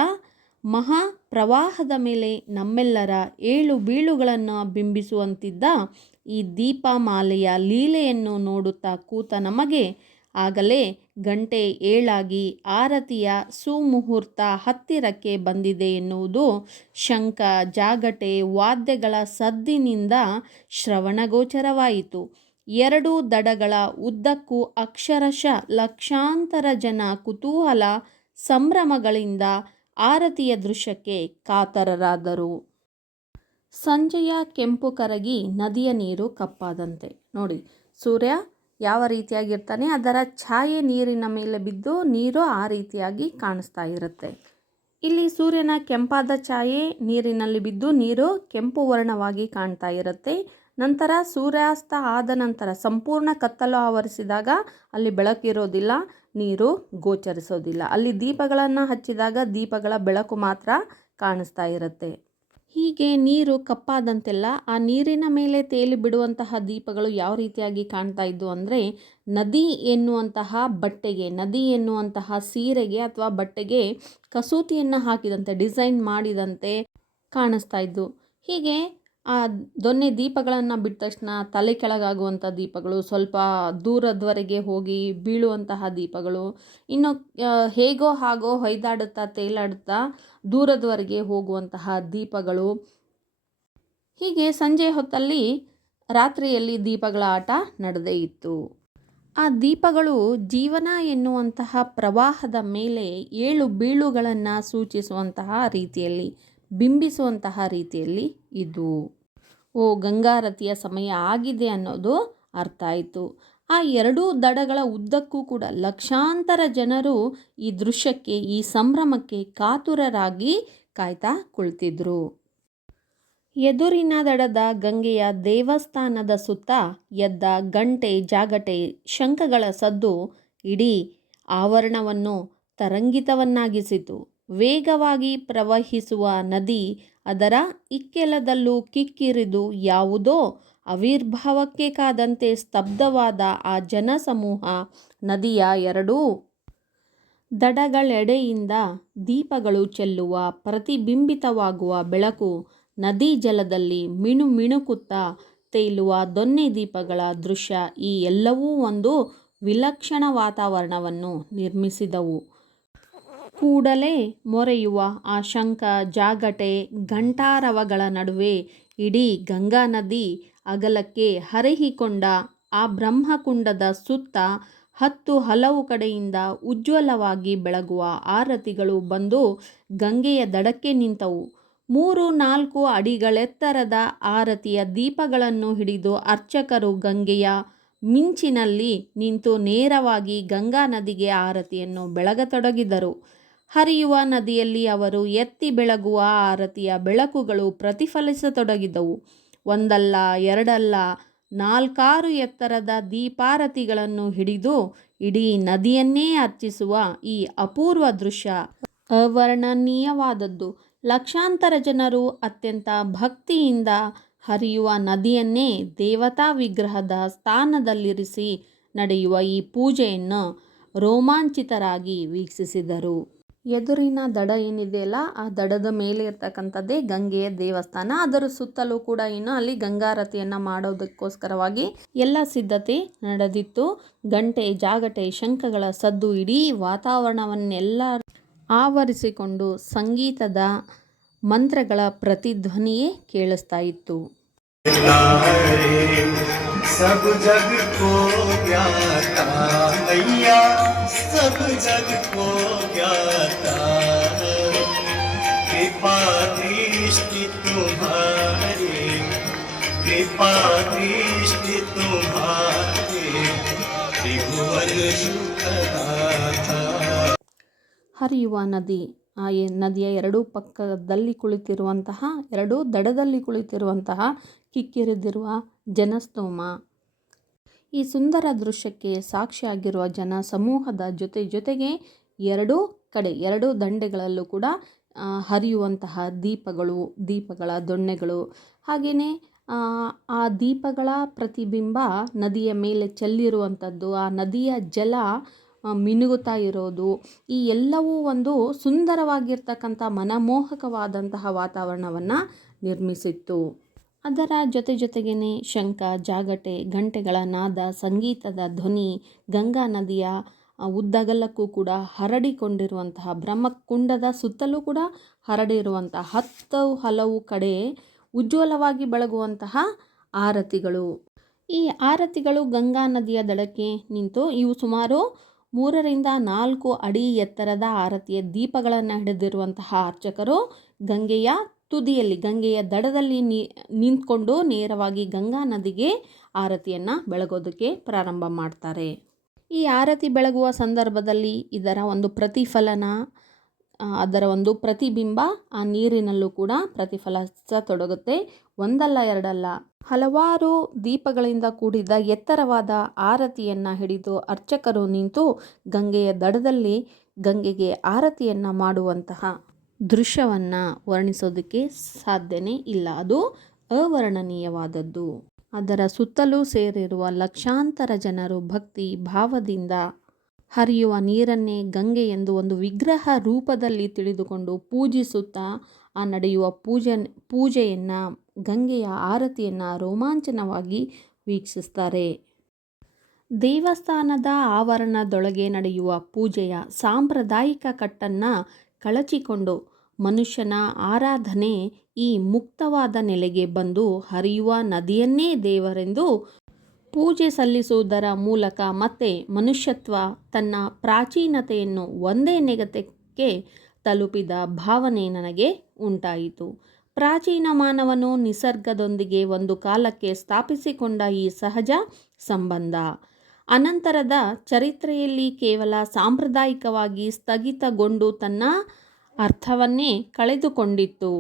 ಮಹಾ ಪ್ರವಾಹದ ಮೇಲೆ ನಮ್ಮೆಲ್ಲರ ಏಳು ಬೀಳುಗಳನ್ನು ಬಿಂಬಿಸುವಂತಿದ್ದ ಈ ದೀಪಮಾಲೆಯ ಲೀಲೆಯನ್ನು ನೋಡುತ್ತಾ ಕೂತ ನಮಗೆ ಆಗಲೇ ಗಂಟೆ 7 ಆರತಿಯ ಸುಮುಹೂರ್ತ ಹತ್ತಿರಕ್ಕೆ ಬಂದಿದೆ ಎನ್ನುವುದು ಶಂಖ ಜಾಗಟೆ ವಾದ್ಯಗಳ ಸದ್ದಿನಿಂದ ಶ್ರವಣಗೋಚರವಾಯಿತು. ಎರಡೂ ದಡಗಳ ಉದ್ದಕ್ಕೂ ಅಕ್ಷರಶಃ ಲಕ್ಷಾಂತರ ಜನ ಕುತೂಹಲ ಸಂಭ್ರಮಗಳಿಂದ ಆರತಿಯ ದೃಶ್ಯಕ್ಕೆ ಕಾತರರಾದರು. ಸಂಜೆಯ ಕೆಂಪು ಕರಗಿ ನದಿಯ ನೀರು ಕಪ್ಪಾದಂತೆ. ನೋಡಿ, ಸೂರ್ಯ ಯಾವ ರೀತಿಯಾಗಿರ್ತಾನೆ, ಅದರ ಛಾಯೆ ನೀರಿನ ಮೇಲೆ ಬಿದ್ದು ನೀರು ಆ ರೀತಿಯಾಗಿ ಕಾಣಿಸ್ತಾ ಇರುತ್ತೆ. ಇಲ್ಲಿ ಸೂರ್ಯನ ಕೆಂಪಾದ ಛಾಯೆ ನೀರಿನಲ್ಲಿ ಬಿದ್ದು ನೀರು ಕೆಂಪು ವರ್ಣವಾಗಿ ಕಾಣ್ತಾ ಇರುತ್ತೆ. ನಂತರ ಸೂರ್ಯಾಸ್ತ ಆದ ನಂತರ ಸಂಪೂರ್ಣ ಕತ್ತಲು ಆವರಿಸಿದಾಗ ಅಲ್ಲಿ ಬೆಳಕಿರೋದಿಲ್ಲ, ನೀರು ಗೋಚರಿಸೋದಿಲ್ಲ. ಅಲ್ಲಿ ದೀಪಗಳನ್ನು ಹಚ್ಚಿದಾಗ ದೀಪಗಳ ಬೆಳಕು ಮಾತ್ರ ಕಾಣಿಸ್ತಾ ಇರುತ್ತೆ. ಹೀಗೆ ನೀರು ಕಪ್ಪಾದಂತೆಲ್ಲ ಆ ನೀರಿನ ಮೇಲೆ ತೇಲಿ ಬಿಡುವಂತಹ ದೀಪಗಳು ಯಾವ ರೀತಿಯಾಗಿ ಕಾಣ್ತಾ ಇದ್ವು ಅಂದರೆ, ನದಿ ಎನ್ನುವಂತಹ ಬಟ್ಟೆಗೆ, ನದಿ ಎನ್ನುವಂತಹ ಸೀರೆಗೆ ಅಥವಾ ಬಟ್ಟೆಗೆ ಕಸೂತಿಯನ್ನು ಹಾಕಿದಂತೆ, ಡಿಸೈನ್ ಮಾಡಿದಂತೆ ಕಾಣಿಸ್ತಾ ಇದ್ವು. ಹೀಗೆ ಆ ದೊನ್ನೆ ದೀಪಗಳನ್ನು ಬಿಟ್ಟ ತಕ್ಷಣ ತಲೆ ಕೆಳಗಾಗುವಂಥ ದೀಪಗಳು, ಸ್ವಲ್ಪ ದೂರದವರೆಗೆ ಹೋಗಿ ಬೀಳುವಂತಹ ದೀಪಗಳು, ಇನ್ನು ಹೇಗೋ ಹಾಗೋ ಹೊಯ್ದಾಡುತ್ತಾ ತೇಲಾಡುತ್ತಾ ದೂರದವರೆಗೆ ಹೋಗುವಂತಹ ದೀಪಗಳು. ಹೀಗೆ ಸಂಜೆ ಹೊತ್ತಲ್ಲಿ ರಾತ್ರಿಯಲ್ಲಿ ದೀಪಗಳ ಆಟ ನಡೆದೇ ಇತ್ತು. ಆ ದೀಪಗಳು ಜೀವನ ಎನ್ನುವಂತಹ ಪ್ರವಾಹದ ಮೇಲೆ ಏಳು ಬೀಳುಗಳನ್ನು ಸೂಚಿಸುವಂತಹ ರೀತಿಯಲ್ಲಿ, ಬಿಂಬಿಸುವಂತಹ ರೀತಿಯಲ್ಲಿ ಇದ್ವು. ಓ, ಗಂಗಾರತಿಯ ಸಮಯ ಆಗಿದೆ ಅನ್ನೋದು ಅರ್ಥ ಆಯಿತು. ಆ ಎರಡೂ ದಡಗಳ ಉದ್ದಕ್ಕೂ ಕೂಡ ಲಕ್ಷಾಂತರ ಜನರು ಈ ದೃಶ್ಯಕ್ಕೆ, ಈ ಸಂಭ್ರಮಕ್ಕೆ ಕಾತುರರಾಗಿ ಕಾಯ್ತಾ ಕುಳಿತಿದ್ರು. ಎದುರಿನ ದಡದ ಗಂಗೆಯ ದೇವಸ್ಥಾನದ ಸುತ್ತ ಎದ್ದ ಗಂಟೆ ಜಾಗಟೆ ಶಂಖಗಳ ಸದ್ದು ಇಡೀ ಆವರಣವನ್ನು ತರಂಗಿತವನ್ನಾಗಿಸಿತು. ವೇಗವಾಗಿ ಪ್ರವಹಿಸುವ ನದಿ ಅದರ ಇಕ್ಕೆಲದಲ್ಲೂ ಕಿಕ್ಕಿರಿದು ಯಾವುದೋ ಆವಿರ್ಭಾವಕ್ಕೆ ಕಾದಂತೆ ಸ್ತಬ್ಧವಾದ ಆ ಜನಸಮೂಹ, ನದಿಯ ಎರಡೂ ದಡಗಳೆಡೆಯಿಂದ ದೀಪಗಳು ಚೆಲ್ಲುವ ಪ್ರತಿಬಿಂಬಿತವಾಗುವ ಬೆಳಕು, ನದಿ ಜಲದಲ್ಲಿ ಮಿಣುಮಿಣುಕುತ್ತಾ ತೇಲುವ ದೊನ್ನೆ ದೀಪಗಳ ದೃಶ್ಯ, ಈ ಎಲ್ಲವೂ ಒಂದು ವಿಲಕ್ಷಣ ವಾತಾವರಣವನ್ನು ನಿರ್ಮಿಸಿದವು. ಕೂಡಲೇ ಮೊರೆಯುವ ಆ ಶಂಖ ಜಾಗಟೆ ಘಂಟಾರವಗಳ ನಡುವೆ ಇಡೀ ಗಂಗಾ ನದಿ ಅಗಲಕ್ಕೆ ಹರಿಹಿಕೊಂಡ ಆ ಬ್ರಹ್ಮಕುಂಡದ ಸುತ್ತ ಹಲವು ಕಡೆಯಿಂದ ಉಜ್ವಲವಾಗಿ ಬೆಳಗುವ ಆರತಿಗಳು ಬಂದು ಗಂಗೆಯ ದಡಕ್ಕೆ ನಿಂತವು. 3-4 ಅಡಿಗಳೆತ್ತರದ ಆರತಿಯ ದೀಪಗಳನ್ನು ಹಿಡಿದು ಅರ್ಚಕರು ಗಂಗೆಯ ಮಿಂಚಿನಲ್ಲಿ ನಿಂತು ನೇರವಾಗಿ ಗಂಗಾ ನದಿಗೆ ಆರತಿಯನ್ನು ಬೆಳಗತೊಡಗಿದರು. ಹರಿಯುವ ನದಿಯಲ್ಲಿ ಅವರು ಎತ್ತಿ ಬೆಳಗುವ ಆರತಿಯ ಬೆಳಕುಗಳು ಪ್ರತಿಫಲಿಸತೊಡಗಿದವು. ಒಂದಲ್ಲ ಎರಡಲ್ಲ 4-6 ಎತ್ತರದ ದೀಪಾರತಿಗಳನ್ನು ಹಿಡಿದು ಇಡೀ ನದಿಯನ್ನೇ ಅರ್ಚಿಸುವ ಈ ಅಪೂರ್ವ ದೃಶ್ಯ ಅವರ್ಣನೀಯವಾದದ್ದು. ಲಕ್ಷಾಂತರ ಜನರು ಅತ್ಯಂತ ಭಕ್ತಿಯಿಂದ ಹರಿಯುವ ನದಿಯನ್ನೇ ದೇವತಾ ವಿಗ್ರಹದ ಸ್ಥಾನದಲ್ಲಿರಿಸಿ ನಡೆಯುವ ಈ ಪೂಜೆಯನ್ನು ರೋಮಾಂಚಿತರಾಗಿ ವೀಕ್ಷಿಸಿದರು. ಎದುರಿನ ದಡ ಏನಿದೆಯಲ್ಲ, ಆ ದಡದ ಮೇಲೆ ಇರ್ತಕ್ಕಂಥದ್ದೇ ಗಂಗೆಯ ದೇವಸ್ಥಾನ. ಅದರ ಸುತ್ತಲೂ ಕೂಡ ಅಲ್ಲಿ ಗಂಗಾರತಿಯನ್ನು ಮಾಡೋದಕ್ಕೋಸ್ಕರವಾಗಿ ಎಲ್ಲ ಸಿದ್ಧತೆ ನಡೆದಿತ್ತು. ಗಂಟೆ ಜಾಗಟೆ ಶಂಖಗಳ ಸದ್ದು ಇಡೀ ವಾತಾವರಣವನ್ನೆಲ್ಲ ಆವರಿಸಿಕೊಂಡು ಸಂಗೀತದ ಮಂತ್ರಗಳ ಪ್ರತಿಧ್ವನಿಯೇ ಕೇಳಿಸ್ತಾ ಇತ್ತು. सब जग को ज्ञाता मैया, सब जग को ज्ञाता, कृपा दृष्टि तुम्हारी, कृपा दृष्टि तुम्हारी, त्रिभुवन सुखदाता. ಹರಿಯುವ ನದಿ, ಆ ನದಿಯ ಎರಡೂ ಪಕ್ಕದಲ್ಲಿ ಕುಳಿತಿರುವಂತಹ, ಎರಡೂ ದಡದಲ್ಲಿ ಕುಳಿತಿರುವಂತಹ ಕಿಕ್ಕಿರಿದಿರುವ ಜನಸ್ತೋಮ, ಈ ಸುಂದರ ದೃಶ್ಯಕ್ಕೆ ಸಾಕ್ಷಿಯಾಗಿರುವ ಜನ ಸಮೂಹದ ಜೊತೆಗೆ ಎರಡೂ ದಂಡೆಗಳಲ್ಲೂ ಕೂಡ ಹರಿಯುವಂತಹ ದೀಪಗಳ ದೊಣ್ಣೆಗಳು, ಹಾಗೆಯೇ ಆ ದೀಪಗಳ ಪ್ರತಿಬಿಂಬ ನದಿಯ ಮೇಲೆ ಚೆಲ್ಲಿರುವಂಥದ್ದು, ಆ ನದಿಯ ಜಲ ಮಿನುಗುತ್ತಾ ಇರೋದು, ಈ ಎಲ್ಲವೂ ಒಂದು ಸುಂದರವಾಗಿರ್ತಕ್ಕಂಥ ಮನಮೋಹಕವಾದಂತಹ ವಾತಾವರಣವನ್ನು ನಿರ್ಮಿಸಿತ್ತು. ಅದರ ಜೊತೆಗೇ ಶಂಖ ಜಾಗಟೆ ಗಂಟೆಗಳ ನಾದ, ಸಂಗೀತದ ಧ್ವನಿ ಗಂಗಾ ನದಿಯ ಉದ್ದಗಲಕ್ಕೂ ಕೂಡ ಹರಡಿಕೊಂಡಿರುವಂತಹ, ಬ್ರಹ್ಮಕುಂಡದ ಸುತ್ತಲೂ ಕೂಡ ಹರಡಿರುವಂತಹ ಹಲವು ಕಡೆ ಉಜ್ವಲವಾಗಿ ಬೆಳಗುವಂತಹ ಆರತಿಗಳು. ಈ ಆರತಿಗಳು ಗಂಗಾ ನದಿಯ ದಡಕ್ಕೆ ನಿಂತು ಇವು ಸುಮಾರು 3-4 ಅಡಿ ಎತ್ತರದ ಆರತಿಯ ದೀಪಗಳನ್ನು ಹಿಡಿದಿರುವಂತಹ ಅರ್ಚಕರು ಗಂಗೆಯ ತುದಿಯಲ್ಲಿ, ಗಂಗೆಯ ದಡದಲ್ಲಿ ನಿಂತ್ಕೊಂಡು ನೇರವಾಗಿ ಗಂಗಾ ನದಿಗೆ ಆರತಿಯನ್ನು ಬೆಳಗೋದಕ್ಕೆ ಪ್ರಾರಂಭ ಮಾಡ್ತಾರೆ. ಈ ಆರತಿ ಬೆಳಗುವ ಸಂದರ್ಭದಲ್ಲಿ ಇದರ ಒಂದು ಪ್ರತಿಫಲನ, ಅದರ ಒಂದು ಪ್ರತಿಬಿಂಬ ಆ ನೀರಿನಲ್ಲೂ ಕೂಡ ಪ್ರತಿಫಲಿಸತೊಡಗುತ್ತೆ. ಒಂದಲ್ಲ ಎರಡಲ್ಲ ಹಲವಾರು ದೀಪಗಳಿಂದ ಕೂಡಿದ ಎತ್ತರವಾದ ಆರತಿಯನ್ನು ಹಿಡಿದು ಅರ್ಚಕರು ನಿಂತು ಗಂಗೆಯ ದಡದಲ್ಲಿ ಗಂಗೆಗೆ ಆರತಿಯನ್ನು ಮಾಡುವಂತಹ ದೃಶ್ಯವನ್ನು ವರ್ಣಿಸೋದಕ್ಕೆ ಸಾಧ್ಯನೇ ಇಲ್ಲ. ಅದು ಅವರ್ಣನೀಯವಾದದ್ದು. ಅದರ ಸುತ್ತಲೂ ಸೇರಿರುವ ಲಕ್ಷಾಂತರ ಜನರು ಭಕ್ತಿ ಭಾವದಿಂದ ಹರಿಯುವ ನೀರನ್ನೇ ಗಂಗೆ ಎಂದು ಒಂದು ವಿಗ್ರಹ ರೂಪದಲ್ಲಿ ತಿಳಿದುಕೊಂಡು ಪೂಜಿಸುತ್ತಾ ಆ ನಡೆಯುವ ಪೂಜೆಯನ್ನು, ಗಂಗೆಯ ಆರತಿಯನ್ನು ರೋಮಾಂಚನವಾಗಿ ವೀಕ್ಷಿಸ್ತಾರೆ. ದೇವಸ್ಥಾನದ ಆವರಣದೊಳಗೆ ನಡೆಯುವ ಪೂಜೆಯ ಸಾಂಪ್ರದಾಯಿಕ ಕಟ್ಟನ್ನು ಕಳಚಿಕೊಂಡು ಮನುಷ್ಯನ ಆರಾಧನೆ ಈ ಮುಕ್ತವಾದ ನೆಲೆಗೆ ಬಂದು ಹರಿಯುವ ನದಿಯನ್ನೇ ದೇವರೆಂದು ಪೂಜೆ ಸಲ್ಲಿಸುವುದರ ಮೂಲಕ ಮತ್ತೆ ಮನುಷ್ಯತ್ವ ತನ್ನ ಪ್ರಾಚೀನತೆಯನ್ನು ಒಂದೇ ನೆಗೆತಕ್ಕೆ ತಲುಪಿದ ಭಾವನೆ ನನಗೆ ಉಂಟಾಯಿತು. ಪ್ರಾಚೀನ ಮಾನವನು ನಿಸರ್ಗದೊಂದಿಗೆ ಒಂದು ಕಾಲಕ್ಕೆ ಸ್ಥಾಪಿಸಿಕೊಂಡ ಈ ಸಹಜ ಸಂಬಂಧ ಅನಂತರದ ಚರಿತ್ರೆಯಲ್ಲಿ ಕೇವಲ ಸಾಂಪ್ರದಾಯಿಕವಾಗಿ ಸ್ಥಗಿತಗೊಂಡು ತನ್ನ ಅರ್ಥವನ್ನೇ ಕಳೆದುಕೊಂಡಿತ್ತು.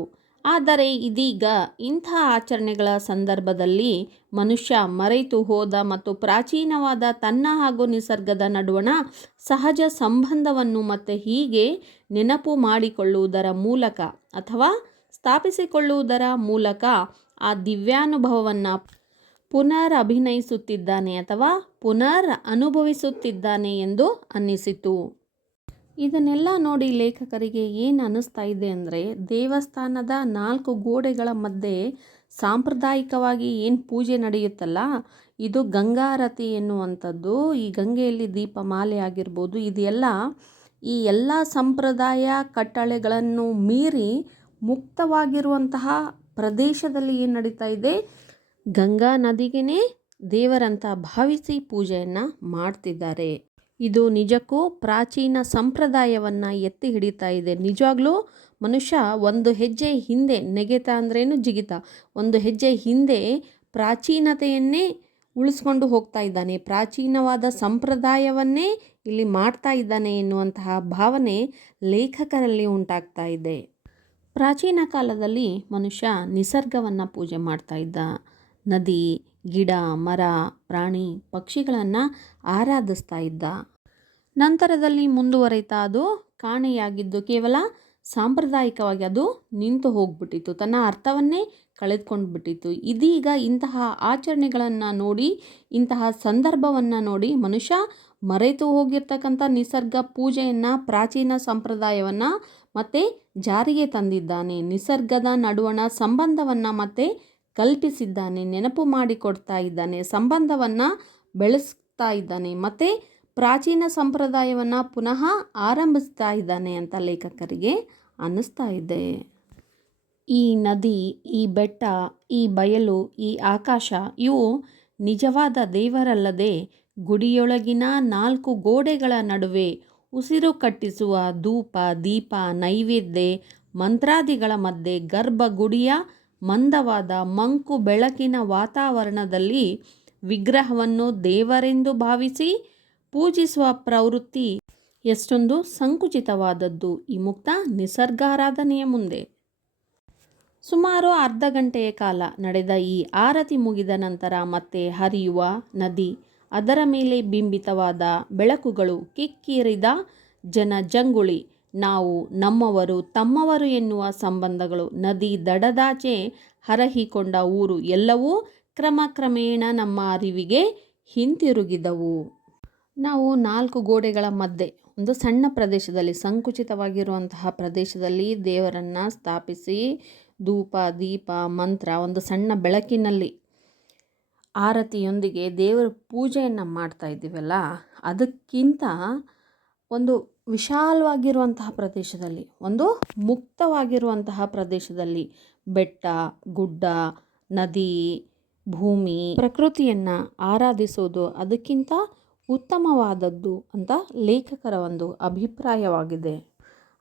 ಆದರೆ ಇದೀಗ ಇಂಥ ಆಚರಣೆಗಳ ಸಂದರ್ಭದಲ್ಲಿ ಮನುಷ್ಯ ಮರೆತು ಹೋದ ಮತ್ತು ಪ್ರಾಚೀನವಾದ ತನ್ನ ಹಾಗೂ ನಿಸರ್ಗದ ನಡುವಣ ಸಹಜ ಸಂಬಂಧವನ್ನು ಮತ್ತೆ ಹೀಗೆ ನೆನಪು ಮಾಡಿಕೊಳ್ಳುವುದರ ಮೂಲಕ ಅಥವಾ ಸ್ಥಾಪಿಸಿಕೊಳ್ಳುವುದರ ಮೂಲಕ ಆ ದಿವ್ಯಾನುಭವವನ್ನು ಪುನರ್ ಅಭಿನಯಿಸುತ್ತಿದ್ದಾನೆ ಅಥವಾ ಪುನರ್ ಅನುಭವಿಸುತ್ತಿದ್ದಾನೆ ಎಂದು ಅನ್ನಿಸಿತು. ಇದನ್ನೆಲ್ಲ ನೋಡಿ ಲೇಖಕರಿಗೆ ಏನು ಅನ್ನಿಸ್ತಾ ಇದೆ ಅಂದರೆ, ದೇವಸ್ಥಾನದ 4 ಗೋಡೆಗಳ ಮಧ್ಯೆ ಸಾಂಪ್ರದಾಯಿಕವಾಗಿ ಏನು ಪೂಜೆ ನಡೆಯುತ್ತಲ್ಲ, ಇದು ಗಂಗಾರತಿ ಎನ್ನುವಂಥದ್ದು, ಈ ಗಂಗೆಯಲ್ಲಿ ದೀಪ ಮಾಲೆ ಆಗಿರ್ಬೋದು, ಇದೆಲ್ಲ ಈ ಎಲ್ಲ ಸಂಪ್ರದಾಯ ಕಟ್ಟಳೆಗಳನ್ನು ಮೀರಿ ಮುಕ್ತವಾಗಿರುವಂತಹ ಪ್ರದೇಶದಲ್ಲಿ ಏನು ನಡೀತಾ ಇದೆ, ಗಂಗಾ ನದಿಗೇ ದೇವರಂತ ಭಾವಿಸಿ ಪೂಜೆಯನ್ನು ಮಾಡ್ತಿದ್ದಾರೆ. ಇದು ನಿಜಕ್ಕೂ ಪ್ರಾಚೀನ ಸಂಪ್ರದಾಯವನ್ನು ಎತ್ತಿ ಹಿಡಿತಾ ಇದೆ. ನಿಜವಾಗ್ಲೂ ಮನುಷ್ಯ ಒಂದು ಹೆಜ್ಜೆ ಹಿಂದೆ, ನೆಗೆತ ಅಂದ್ರೇನು ಜಿಗಿತ, ಒಂದು ಹೆಜ್ಜೆ ಹಿಂದೆ ಪ್ರಾಚೀನತೆಯನ್ನೇ ಉಳಿಸ್ಕೊಂಡು ಹೋಗ್ತಾ ಇದ್ದಾನೆ, ಪ್ರಾಚೀನವಾದ ಸಂಪ್ರದಾಯವನ್ನೇ ಇಲ್ಲಿ ಮಾಡ್ತಾ ಇದ್ದಾನೆ ಎನ್ನುವಂತಹ ಭಾವನೆ ಲೇಖಕರಲ್ಲಿ ಉಂಟಾಗ್ತಾ ಇದೆ. ಪ್ರಾಚೀನ ಕಾಲದಲ್ಲಿ ಮನುಷ್ಯ ನಿಸರ್ಗವನ್ನು ಪೂಜೆ ಮಾಡ್ತಾ ಇದ್ದ. ನದಿ, ಗಿಡ, ಮರ, ಪ್ರಾಣಿ, ಪಕ್ಷಿಗಳನ್ನು ಆರಾಧಿಸ್ತಾ ಇದ್ದ. ನಂತರದಲ್ಲಿ ಮುಂದುವರಿತಾ ಅದು ಕಾಣೆಯಾಗಿದ್ದು ಕೇವಲ ಸಾಂಪ್ರದಾಯಿಕವಾಗಿ ಅದು ನಿಂತು ಹೋಗ್ಬಿಟ್ಟಿತ್ತು, ತನ್ನ ಅರ್ಥವನ್ನೇ ಕಳೆದುಕೊಂಡು ಬಿಟ್ಟಿತ್ತು. ಇದೀಗ ಇಂತಹ ಆಚರಣೆಗಳನ್ನು ನೋಡಿ, ಇಂತಹ ಸಂದರ್ಭವನ್ನು ನೋಡಿ ಮನುಷ್ಯ ಮರೆತು ಹೋಗಿರ್ತಕ್ಕಂಥ ನಿಸರ್ಗ ಪೂಜೆಯನ್ನು, ಪ್ರಾಚೀನ ಸಂಪ್ರದಾಯವನ್ನು ಮತ್ತೆ ಜಾರಿಗೆ ತಂದಿದ್ದಾನೆ. ನಿಸರ್ಗದ ನಡುವಣ ಸಂಬಂಧವನ್ನು ಮತ್ತೆ ಕಲ್ಪಿಸಿದ್ದಾನೆ, ನೆನಪು ಮಾಡಿಕೊಡ್ತಾ ಇದ್ದಾನೆ, ಸಂಬಂಧವನ್ನು ಬೆಳೆಸ್ತಾ ಇದ್ದಾನೆ, ಮತ್ತು ಪ್ರಾಚೀನ ಸಂಪ್ರದಾಯವನ್ನು ಪುನಃ ಆರಂಭಿಸ್ತಾ ಇದ್ದಾನೆ ಅಂತ ಲೇಖಕರಿಗೆ ಅನ್ನಿಸ್ತಾ ಇದೆ. ಈ ನದಿ, ಈ ಬೆಟ್ಟ, ಈ ಬಯಲು, ಈ ಆಕಾಶ ಇವು ನಿಜವಾದ ದೇವರಲ್ಲದೆ ಗುಡಿಯೊಳಗಿನ 4 ಗೋಡೆಗಳ ನಡುವೆ ಉಸಿರು ಕಟ್ಟಿಸುವ ಧೂಪ, ದೀಪ, ನೈವೇದ್ಯ, ಮಂತ್ರಾದಿಗಳ ಮಧ್ಯೆ ಗರ್ಭಗುಡಿಯ ಮಂದವಾದ ಮಂಕು ಬೆಳಕಿನ ವಾತಾವರಣದಲ್ಲಿ ವಿಗ್ರಹವನ್ನು ದೇವರೆಂದು ಭಾವಿಸಿ ಪೂಜಿಸುವ ಪ್ರವೃತ್ತಿ ಎಷ್ಟೊಂದು ಸಂಕುಚಿತವಾದದ್ದು ಈ ಮುಕ್ತ ನಿಸರ್ಗಾರಾಧನೆಯ ಮುಂದೆ. ಸುಮಾರು ಅರ್ಧ ಗಂಟೆಯ ಕಾಲ ನಡೆದ ಈ ಆರತಿ ಮುಗಿದ ನಂತರ ಮತ್ತೆ ಹರಿಯುವ ನದಿ, ಅದರ ಮೇಲೆ ಬಿಂಬಿತವಾದ ಬೆಳಕುಗಳು, ಕಿಕ್ಕಿರಿದ ಜನಜಂಗುಳಿ, ನಾವು ನಮ್ಮವರು ತಮ್ಮವರು ಎನ್ನುವ ಸಂಬಂಧಗಳು, ನದಿ ದಡದಾಚೆ ಹರಹಿಕೊಂಡ ಊರು ಎಲ್ಲವೂ ಕ್ರಮೇಣ ನಮ್ಮ ಅರಿವಿಗೆ ಹಿಂತಿರುಗಿದವು. ನಾವು 4 ಗೋಡೆಗಳ ಮಧ್ಯೆ ಒಂದು ಸಣ್ಣ ಪ್ರದೇಶದಲ್ಲಿ, ಸಂಕುಚಿತವಾಗಿರುವಂತಹ ಪ್ರದೇಶದಲ್ಲಿ ದೇವರನ್ನು ಸ್ಥಾಪಿಸಿ ಧೂಪ, ದೀಪ, ಮಂತ್ರ, ಒಂದು ಸಣ್ಣ ಬೆಳಕಿನಲ್ಲಿ ಆರತಿಯೊಂದಿಗೆ ದೇವರ ಪೂಜೆಯನ್ನು ಮಾಡ್ತಾ ಇದ್ದೀವಲ್ಲ, ಅದಕ್ಕಿಂತ ಒಂದು ವಿಶಾಲವಾಗಿರುವಂತಹ ಪ್ರದೇಶದಲ್ಲಿ, ಒಂದು ಮುಕ್ತವಾಗಿರುವಂತಹ ಪ್ರದೇಶದಲ್ಲಿ ಬೆಟ್ಟ, ಗುಡ್ಡ, ನದಿ, ಭೂಮಿ, ಪ್ರಕೃತಿಯನ್ನು ಆರಾಧಿಸೋದು ಅದಕ್ಕಿಂತ ಉತ್ತಮವಾದದ್ದು ಅಂತ ಲೇಖಕರ ಒಂದು ಅಭಿಪ್ರಾಯವಾಗಿದೆ.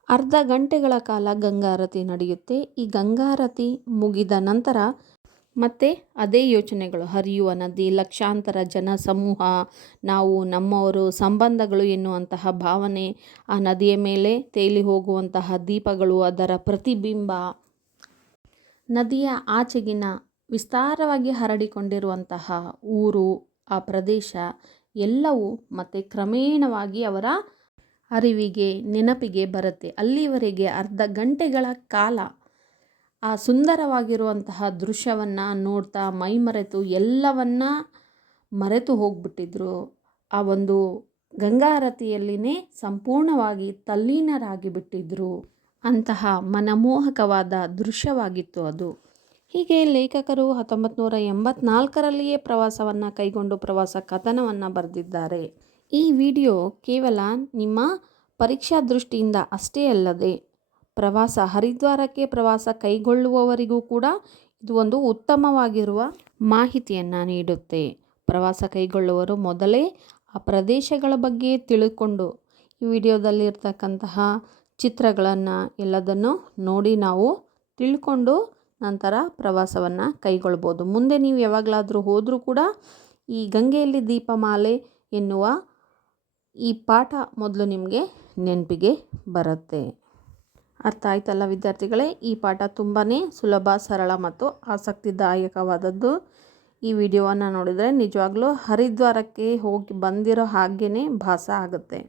ಅರ್ಧ ಗಂಟೆಗಳ ಕಾಲ ಗಂಗಾರತಿ ನಡೆಯುತ್ತೆ. ಈ ಗಂಗಾರತಿ ಮುಗಿದ ನಂತರ ಮತ್ತೆ ಅದೇ ಯೋಚನೆಗಳು, ಹರಿಯುವ ನದಿ, ಲಕ್ಷಾಂತರ ಜನ ಸಮೂಹ, ನಾವು ನಮ್ಮವರು, ಸಂಬಂಧಗಳು ಎನ್ನುವಂತಹ ಭಾವನೆ, ಆ ನದಿಯ ಮೇಲೆ ತೇಲಿ ಹೋಗುವಂತಹ ದೀಪಗಳು, ಅದರ ಪ್ರತಿಬಿಂಬ, ನದಿಯ ಆಚೆಗಿನ ವಿಸ್ತಾರವಾಗಿ ಹರಡಿಕೊಂಡಿರುವಂತಹ ಊರು, ಆ ಪ್ರದೇಶ ಎಲ್ಲವೂ ಮತ್ತೆ ಕ್ರಮೇಣವಾಗಿ ಅವರ ಅರಿವಿಗೆ, ನೆನಪಿಗೆ ಬರುತ್ತೆ. ಅಲ್ಲಿವರೆಗೆ ಅರ್ಧ ಗಂಟೆಗಳ ಕಾಲ ಆ ಸುಂದರವಾಗಿರುವಂತಹ ದೃಶ್ಯವನ್ನು ನೋಡ್ತಾ ಮೈಮರೆತು ಎಲ್ಲವನ್ನ ಮರೆತು ಹೋಗ್ಬಿಟ್ಟಿದ್ರು. ಆ ಒಂದು ಗಂಗಾರತಿಯಲ್ಲಿನೇ ಸಂಪೂರ್ಣವಾಗಿ ತಲ್ಲೀನರಾಗಿ ಬಿಟ್ಟಿದ್ರು. ಅಂತಹ ಮನಮೋಹಕವಾದ ದೃಶ್ಯವಾಗಿತ್ತು ಅದು. ಹೀಗೆ ಲೇಖಕರು 1984ರಲ್ಲಿಯೇ ಪ್ರವಾಸವನ್ನು ಕೈಗೊಂಡು ಪ್ರವಾಸ ಕಥನವನ್ನು ಬರೆದಿದ್ದಾರೆ. ಈ ವಿಡಿಯೋ ಕೇವಲ ನಿಮ್ಮ ಪರೀಕ್ಷಾ ದೃಷ್ಟಿಯಿಂದ ಅಷ್ಟೇ ಅಲ್ಲದೆ ಹರಿದ್ವಾರಕ್ಕೆ ಪ್ರವಾಸ ಕೈಗೊಳ್ಳುವವರಿಗೂ ಕೂಡ ಇದು ಒಂದು ಉತ್ತಮವಾಗಿರುವ ಮಾಹಿತಿಯನ್ನು ನೀಡುತ್ತೆ. ಪ್ರವಾಸ ಕೈಗೊಳ್ಳುವವರು ಮೊದಲೇ ಆ ಪ್ರದೇಶಗಳ ಬಗ್ಗೆ ತಿಳ್ಕೊಂಡು ಈ ವಿಡಿಯೋದಲ್ಲಿರ್ತಕ್ಕಂತಹ ಚಿತ್ರಗಳನ್ನು ಎಲ್ಲದನ್ನು ನೋಡಿ ನಾವು ತಿಳ್ಕೊಂಡು ನಂತರ ಪ್ರವಾಸವನ್ನು ಕೈಗೊಳ್ಬೋದು. ಮುಂದೆ ನೀವು ಯಾವಾಗಲಾದರೂ ಹೋದರೂ ಕೂಡ ಈ ಗಂಗೆಯಲ್ಲಿ ದೀಪಮಾಲೆ ಎನ್ನುವ ಈ ಪಾಠ ಮೊದಲು ನಿಮಗೆ ನೆನಪಿಗೆ ಬರುತ್ತೆ. ಅರ್ಥ ಆಯ್ತಲ್ಲ ವಿದ್ಯಾರ್ಥಿಗಳೇ? ಈ ಪಾಠ ತುಂಬಾ ಸುಲಭ, ಸರಳ ಮತ್ತು ಆಸಕ್ತಿದಾಯಕವಾದದ್ದು. ಈ ವಿಡಿಯೋವನ್ನು ನೋಡಿದರೆ ನಿಜವಾಗ್ಲೂ ಹರಿದ್ವಾರಕ್ಕೆ ಹೋಗಿ ಬಂದಿರೋ ಹಾಗೇ ಭಾಸ ಆಗುತ್ತೆ.